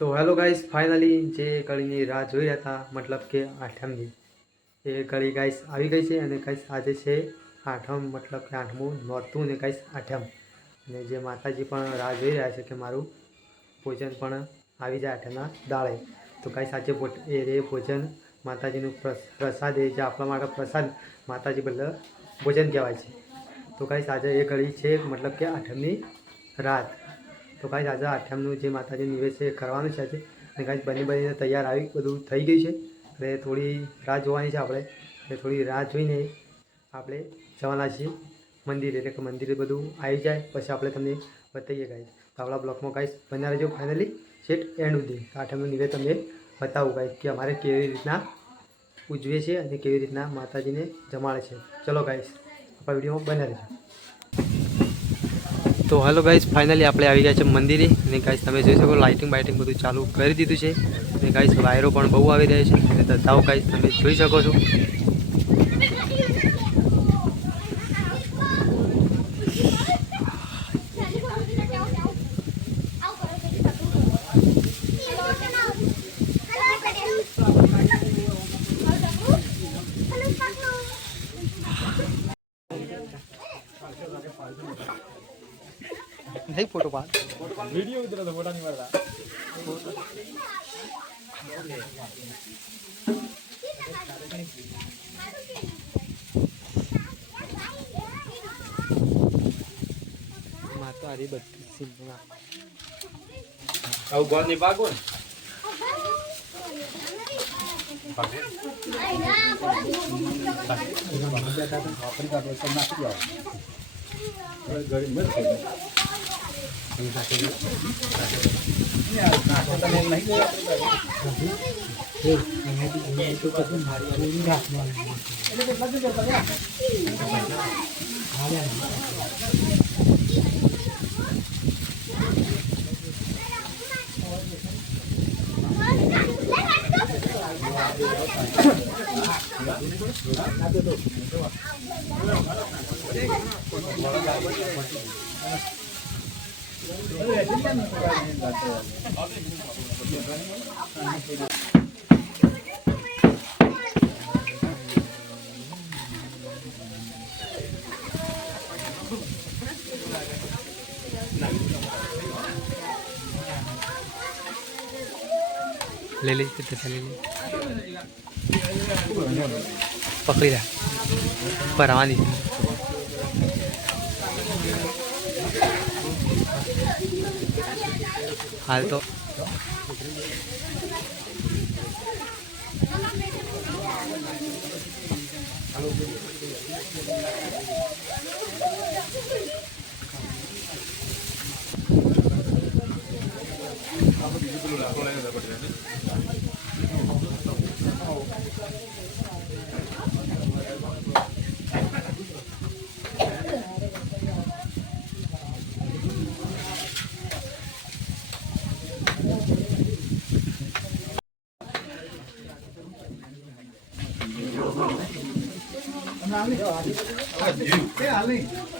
તો hello guys, finally જે કળીની રાહ જોઈ રહ્યા હતા, મતલબ કે આઠમની, એ કળી ગાઈસ આવી ગઈ છે. અને ગાઈસ આજે છે આઠમ, મતલબ કે આઠમું નોરતું ને ગાઈસ આઠમ. અને જે માતાજી પણ રાહ જોઈ રહ્યા છે કે મારું ભોજન પણ આવી જાય આઠમના દાળે. તો ગાઈસ આજે એ ભોજન માતાજીનું પ્રસાદ, એ જે આપણા માટે પ્રસાદ માતાજી બદલે ભોજન કહેવાય છે. તો ગાઈસ આજે એ કળી છે, મતલબ કે આઠમની રાત. તો ગાઈસ આજે આઠમનું જે માતાજી નિવેદ છે એ કરવાનું છે આજે. અને ગાઈસ બનીને તૈયાર આવી બધું થઈ ગયું છે. એટલે થોડી રાહ જોવાની છે આપણે. એટલે થોડી રાહ જોઈને આપણે જવાના છીએ મંદિરે. એટલે કે મંદિરે બધું આવી જાય પછી આપણે તમને બતાવીએ ગાઈસ. તો આપણા બ્લોગમાં ગાઈસ બન્યા રહેજો ફાઇનલી સેટ એન્ડ સુધી. આઠમનું નિવેદ તમને બતાવું ગાઈસ કે અમારે કેવી રીતના ઉજવે છે અને કેવી રીતના માતાજીને જમાડે છે. ચલો ગાઈસ, આપણા વિડીયોમાં બન્યા રહેજો. તો હેલો ગાઈસ, ફાઇનલી આપણે આવી ગયા છે મંદિરે. અને ગાઈસ તમે જોઈ શકો લાઇટિંગ બાઇટિંગ બધું ચાલુ કરી દીધું છે. અને ગાઈસ વાયરો પણ બહુ આવી રહ્યા છે. અને ધજાઓ ગાઈસ તમે જોઈ શકો છો. नहीं फोटो पास वीडियो इधर तो फोटो नहीं मारता मातो आरी बत्ती सिंपना आउ गोल नहीं भागो ले ले कितने ले ले पकड़ी रहा पर आवानी हाल तो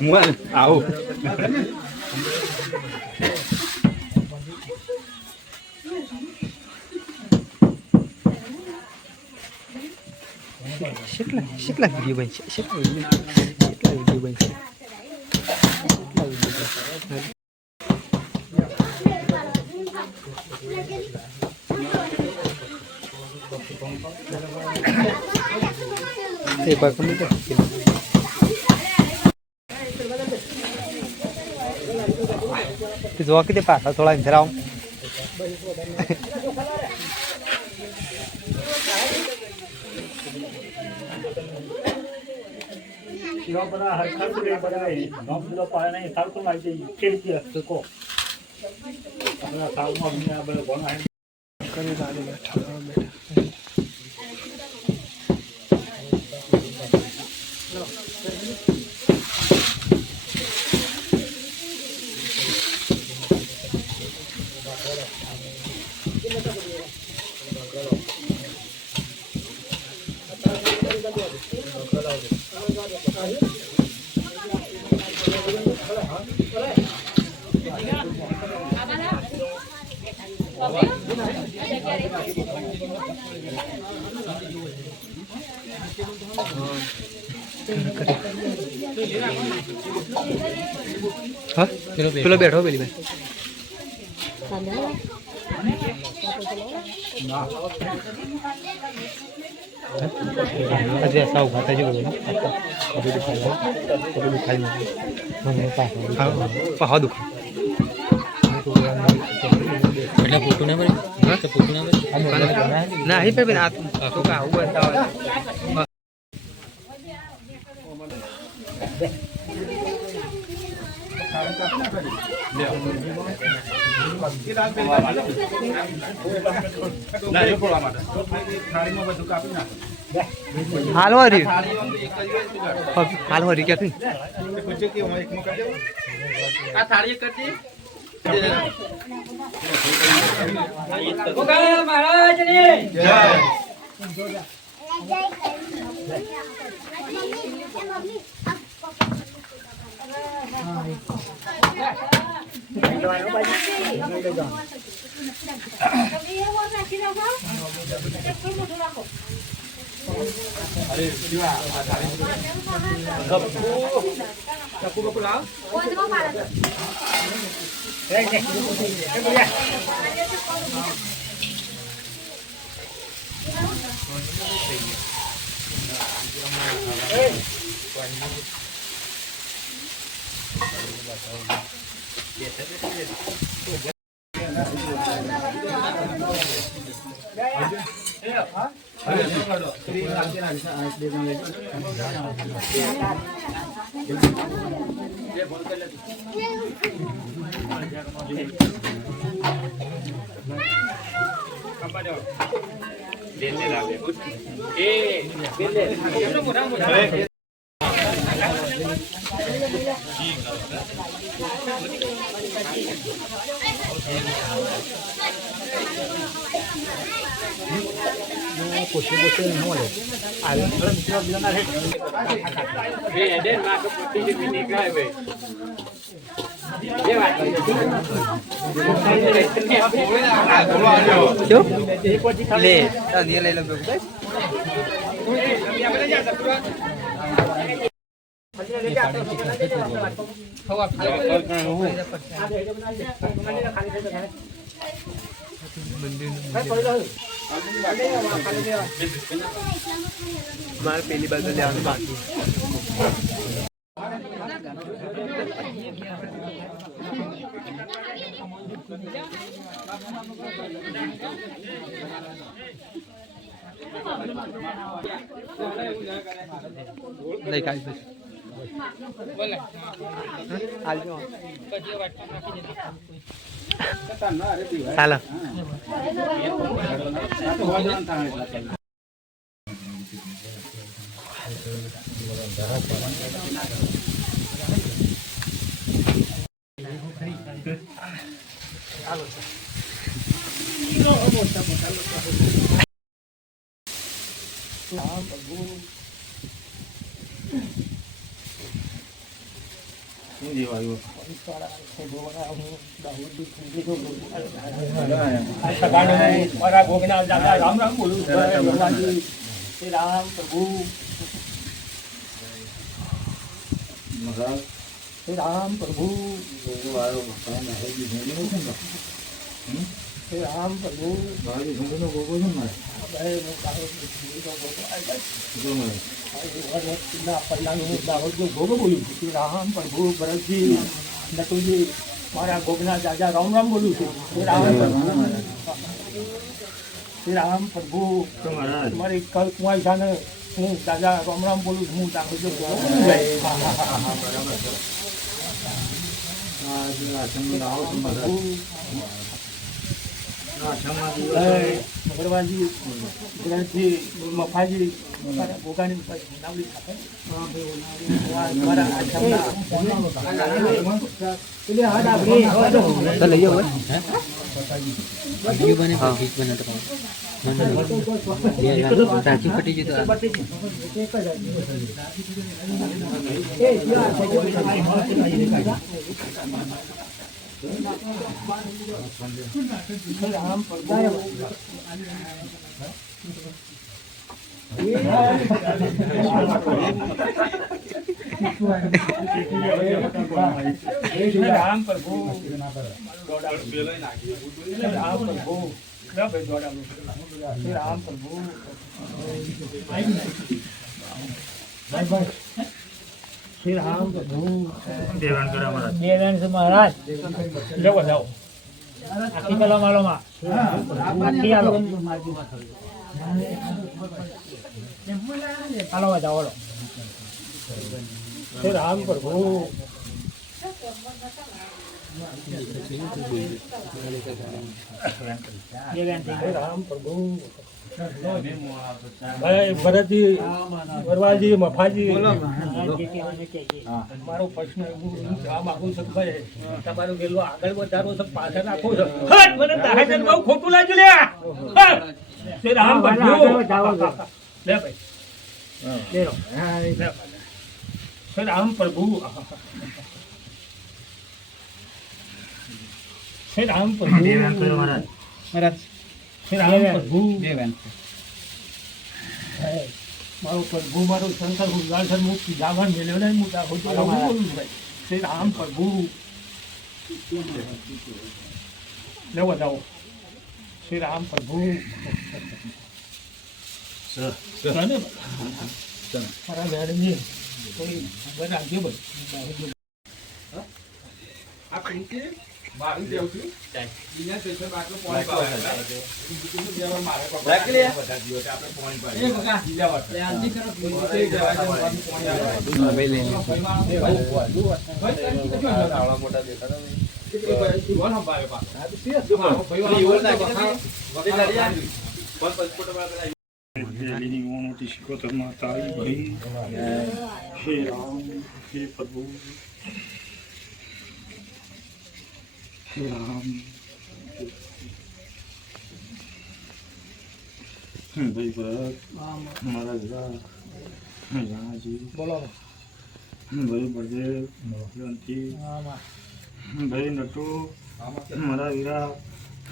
muốn ảo shit là video bên shit là video bên thì bà không biết thì gió cái phát là thôi thấy không nó bữa hay khát cái bữa này nó phải này tháo cái này thì kia kia từ cổ bữa tháo mầm nha bữa bọn này cái này là để tháo ra હા પેલો બેઠો પેલી ભાઈ આજે સાવ ખાતા જેવું પહા દુખ એટલે ફોટો ના પડે તો ફોટો ના પડે ના અહીં પે આ તો કા આવું બતાવે હાલ હરી ક્યાંથી લે લઈ લો મારે પેલી બાજુ લેવાનું બાકી લઈ કાઢી બોલે હાલજો ચાલો राम राम बोलू श्री राम प्रभु श्री राम प्रभु श्री राम प्रभु श्री राम प्रभु भरत जी नटू जी मारा गोपनाथ राजा राम राम बोलू श्री राम प्रभु तुम्हारी कल कुमार जाने हूँ दादा राम राम बोलू हूँ भगवान जी गणेश जी मफा जी भोगानी नावली टाकी फटी जी तो રામ પ્રભુ રામ પ્રભુ રામ પ્રભુ શ્રી રામ પ્રભુ દેવાન મહારાજ લેવો જાઓ આખી કલા માલોમાં આખી આલો હાલો જાઓ શ્રી રામ પ્રભુ રામ પ્રભુ ભરતજી વરવાજી મફાજી મારો પ્રશ્ન એવું જવાબ આપું છું ભાઈ તમારું પેલું આગળ વધારો છે પાછળ નાખો છો મને દાહેજન બહુ ખોટું લાગ્યું લે શ્રી રામ પ્રભુ લે ભાઈ લે શ્રી રામ પ્રભુ શ્રી રામ પ્રભુ મહારાજ શ્રી રામ પ્રભુ મારો પ્રભુ મારો શંકર ગુરદાસ મુક્તિ જાગણ મેળ્યો નહીં મોટા ખોટું બોલું ભાઈ શ્રી રામ પ્રભુ લેવો જાઓ શ્રી રામ પ્રભુ મારા મેડમજી કોઈ બધા આગળ ભાઈ મારું દેવું છું અહીંયા સ્ટેશન બાટલો પોઈન્ટ રાખી લે બધા દિવસે આપણે પોઈન્ટ પર એ બકા જીલા વાત આંધી કરો પોઈન્ટ આવડા મોટા દેખાડા કેટલી ભાઈ જીવન સંભાળે પાછો હા તો સીએસ ભાઈ ઓર નાખી વગર લડિયા પણ પાસપોર્ટ વાળા જેની ઓનોટી શિકોતર માતા ભાઈ હે રામ હે પ્રભુ રામ ભાઈ ભરત મારા રાજી બોલો ભાઈ બળદેવ જયંતી ભાઈ નટુ મારા વીરા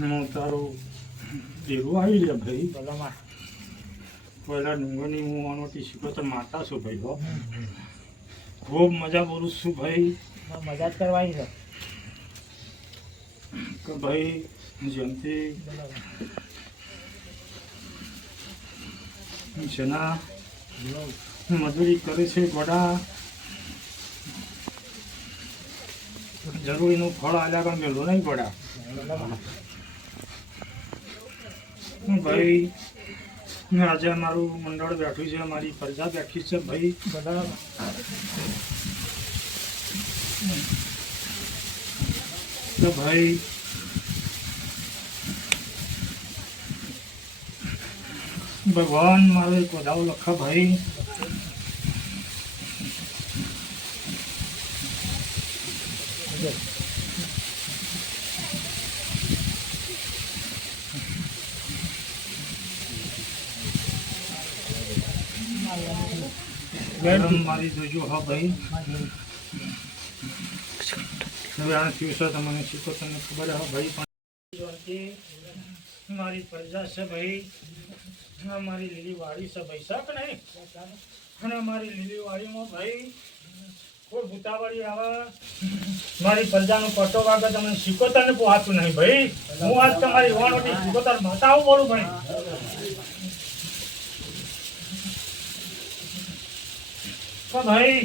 હું તારું એવું આવી લે ભાઈ પહેલા ડુંગરની હું અનોટી શીખો તો માતા છું ભાઈ હો ખૂબ મજા બોલું છું ભાઈ મજા જ કરવાની છે કે ભાઈ જયંતી જેના મજૂરી કરે છે ગોડા જરૂરીનું ફળ આલ્યા પણ મેળવું નહીં ગોડા ભાઈ આજે મારું મંડળ બેઠું છે મારી પ્રજા બેઠી છે ભાઈ બધા તો ભાઈ ભગવાન મારો એક વધાવો લખા ભાઈ મારી જોજો હા ભાઈ હવે આ દિવસે તમને શીખો તમને ખબર હા ભાઈ પણ મારી પ્રજા છે ભાઈ મારી લીલી વાડી છે ભાઈ શક નહીં અને મારી લીલી વાડીમાં ભાઈ કોઈ ભૂતાવાળી આવે મારી પ્રજાનો પટ્ટો વાગે તમને શીખોતર ને પોહાતું નહીં ભાઈ હું આજ તમારી વાણોથી શીખોતર માતા આવું બોલું ભાઈ તો ભાઈ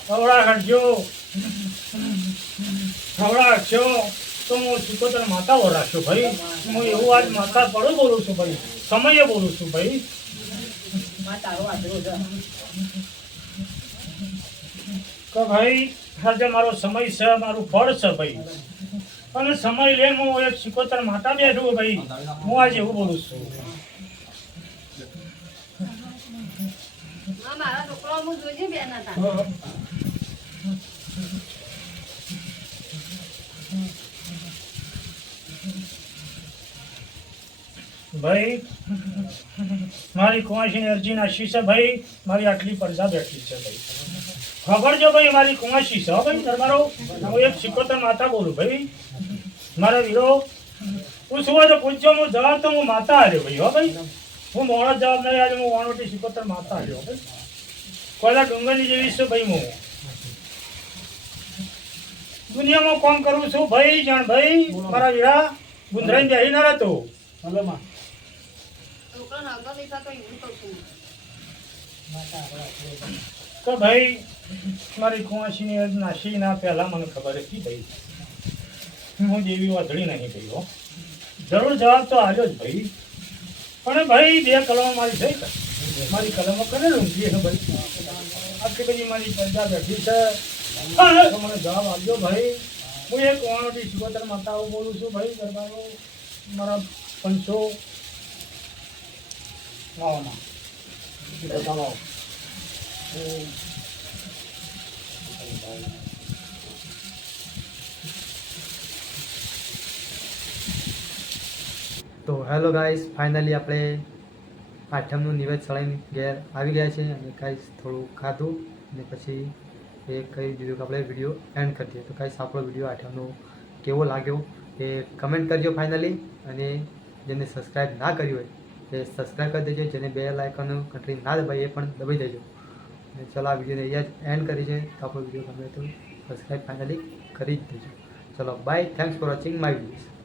ખવડા કરજો તો હું શીખોતર માતા ઓરાશું ભાઈ હું એવું આજ માતા પડો બોલું છું ભાઈ સમયે બોલું છું ભાઈ તો ભાઈ આજે મારો સમય છે મારું ફળ છે ભાઈ અને સમય લઈને હું એક શીખોતર માતા બેઠું ભાઈ હું આજે એવું બોલું છું મારા છોકરાઓ હું જોઈ બેન હતા ભાઈ મારી કુંવાસી અરજીના શીશે ભાઈ મારી આટલી પ્રજા બેઠી છે ભાઈ ખબરજો ભાઈ મારી કુંવાસી છે હો ભાઈ દરબારો હું એક સિકોતર માતા બોલું ભાઈ મારા વીરો હું શું હોય તો પૂછજો હું જવાબ તો હું માતા આવ્યો ભાઈ હો ભાઈ હું મોડો જવાબ નહીં આવ્યો હું વાણોટી સિકોતર માતા આવ્યો ભાઈ કોયલા ડુંગરની જેવી છું ભાઈ હું દુનિયામાં કોમ કરું છું ભાઈ જાણ ભાઈ મારા વીરા ગુંદરાઈને બેહી ના રહેતો હલોમાં છોકરાને અગર લીધા તો એવું કહું છું. તો ભાઈ મારી કુંવાસીની નાસી ના પહેલા મને ખબર હતી ભાઈ હું જેવી વાદળી નહીં ભાઈ હો જરૂર જવાબ તો આવ્યો જ ભાઈ પણ ભાઈ બે કલમો મારી થઈ કે મારી કલમો કરેલું છે ભાઈ આટલી બધી મારી પ્રજા બેઠી છે તો મને જવાબ આપજો ભાઈ હું એક વાણોટી સિકોતર માતાઓ બોલું છું ભાઈ દરબારો મારા પંચો લાવવાના બતાવો તો હેલો ગાઈસ ફાઇનલી આપણે આઠમનું નિવેદ ચડાવીને ઘેર આવી ગયા છે અને ગાઈસ થોડું ખાધું અને પછી એ કહી દીધું કે આપણે વિડીયો એન્ડ કરી દઈએ તો ગાઈસ આપણો વિડીયો આઠમનો કેવો લાગ્યો એ કમેન્ટ કરજો ફાઇનલી અને જેને સબસ્ક્રાઈબ ના કર્યું હોય એ સબસ્ક્રાઈબ કરી દેજો જેને બે લાઇકન ઘંટડી ના દબાઈ એ પણ દબાઈ દેજો અને ચલો આ વિડીયોને અહીંયા જ એન્ડ કરી છે તો આપણો વિડીયો ગમે તો સબસ્ક્રાઈબ ફાઇનલી કરી જ દેજો ચલો by thanks for watching my videos